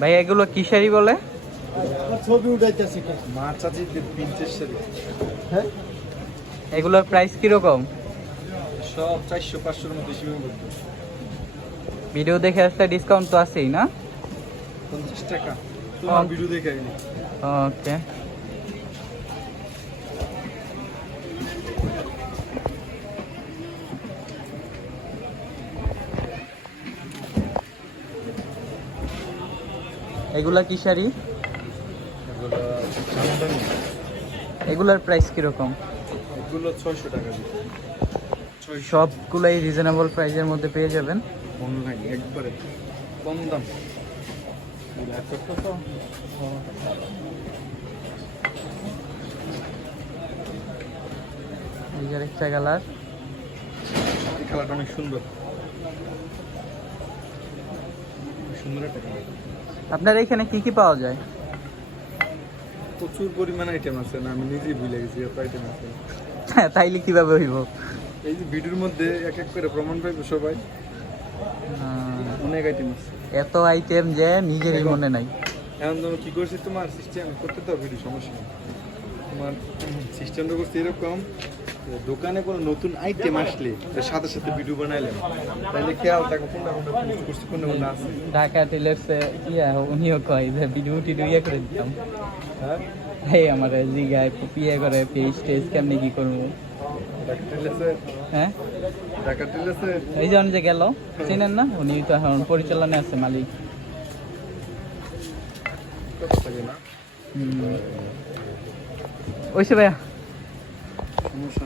ভাই এগুলো কি শাড়ি বলে? ছবি উঠাইতেছি মাছ আছে প্রিন্সেস শাড়ি। হ্যাঁ, এগুলোর প্রাইস কিরকম? সব 400-500 মধ্যে সীমা করতে। ভিডিও দেখে আসলে ডিসকাউন্ট তো আছেই না? 50 টাকা তোমার ভিডিও দেখে আইনি। ওকে। এগুলা কি শাড়ি? এগুলার প্রাইস কিরকম? এগুলো 600 টাকা দিয়ে। সবগুলাই রিজনেবল প্রাইসের মধ্যে পেয়ে যাবেন। অনলাইন একবারে কম দাম। এই যে একটা কালার, এই কালারটা অনেক সুন্দর, সুন্দর একটা কালার। আপনার এখানে কি কি পাওয়া যায়? প্রচুর পরিমাণে আইটেম আছে, না আমি নিজেই ভুলে গেছি এত আইটেম আছে। তাইলে কিভাবে হইব? এই যে ভিডিওর মধ্যে এক এক করে প্রমাণ পাইবে সবাই, অনেক আইটেম আছে। এত আইটেম যে নিজেরই মনে নাই। এখন তুমি কি করছি, তোমার সিস্টেম করতে তো ভিডিও সমস্যা নেই। তোমার সিস্টেমটা করছি এরকম, দোকানে কোনো নতুন আইটেম আসলে সাথে সাথে ভিডিও বানাইলেন, তাহলে খেয়াল থাকো কোনটা কোনটা করছি, কোনটা কোনটা আছে। ঢাকা টেলার্সে উনিও কয় যে ভিডিও টিডিও ইয়ে করে দিতাম। হ্যাঁ, এই আমার জিগায় ইয়ে করে পেজ টেজ কেমনি কি করবো। ঢাকা টেলার্সে, হ্যাঁ, ঢাকা টেলার্সে এই যে যে গেল, চিনেন না? উনি তো এখন পরিচালনায় আছে, মালিক। কত থাকে না ওইসে ভাইয়া সমস্যা